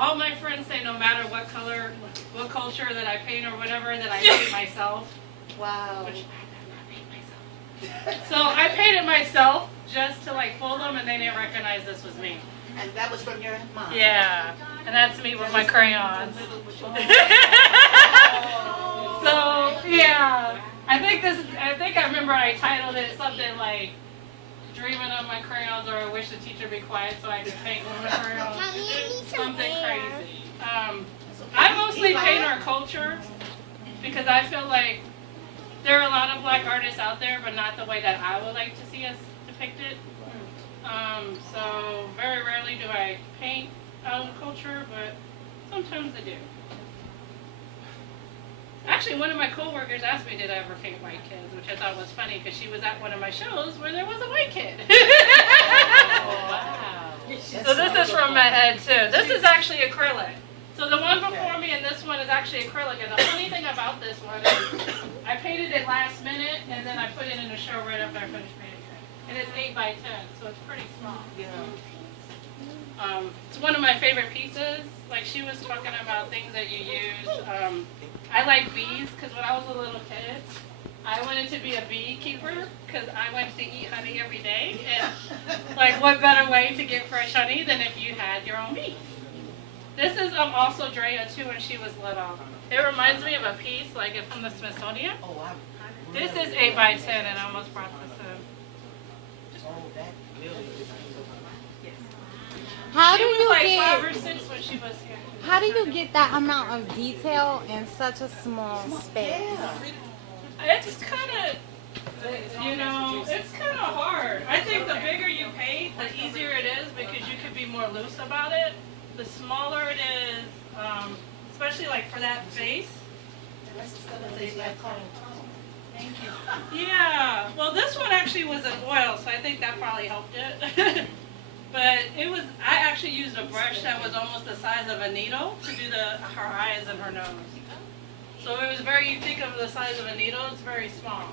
all my friends say no matter what color, what culture that I paint or whatever, that I paint myself. Wow. Which I did not paint myself. So I painted myself just to like fool them, and they didn't recognize this was me. And that was from your mom? Yeah, and that's me with my crayons. So yeah, I think I remember I titled it something like "Dreaming of My Crayons" or "I Wish the Teacher Be Quiet so I could paint with my crayons." Something crazy. I mostly paint our culture because I feel like there are a lot of black artists out there, but not the way that I would like to see us depicted. So very rarely do I paint out of culture, but sometimes I do. Actually, one of my coworkers asked me, did I ever paint white kids, which I thought was funny because she was at one of my shows where there was a white kid. Oh, wow. So this is from my head too. This is actually acrylic. So the one before me and this one is actually acrylic. And the funny thing about this one is I painted it last minute and then I put it in the show right after I finished painting it. And it's 8 by 10, so it's pretty small. Yeah. It's one of my favorite pieces. Like she was talking about things that you use. I like bees because when I was a little kid, I wanted to be a beekeeper because I wanted to eat honey every day. And like, what better way to get fresh honey than if you had your own bee? This is also Drea too when she was little. It reminds me of a piece like it's from the Smithsonian. Oh, wow. This is 8 by 10, and I almost brought this in. How do She was you like get 5 or 6 when she was here. how do you get that amount of detail in such a small space? It's kind of, you know, it's kind of hard. I think the bigger you paint, the easier it is because you could be more loose about it. The smaller it is, especially like for that face. Thank you. Yeah, well this one actually was in oil, so I think that probably helped it. But it was, I actually used a brush that was almost the size of a needle to do her eyes and her nose. So it was very, you think of the size of a needle, it's very small.